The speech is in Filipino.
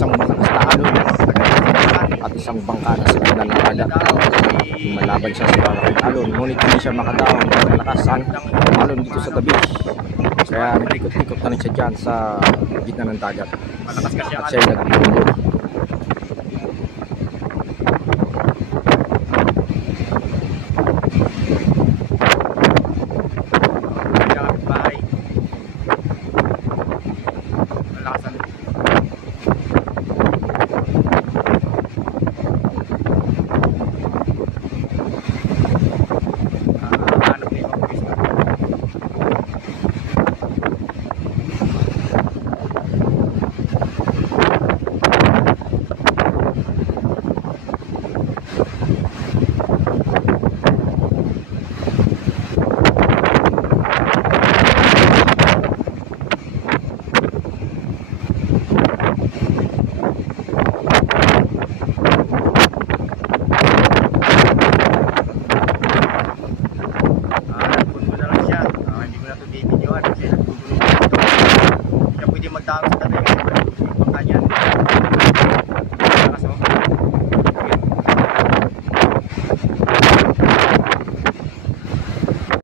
isang malakas na alon at isang bangka na sa gitna ng dagat. Malaban siya sa malaking alon, ngunit hindi siya makadaong dahil malakas ang alon dito sa tabi. Kaya nag-ikot-ikot na rin siya dyan sa gitna ng dagat at siya ay nagpulog. Magdaan sa tabi.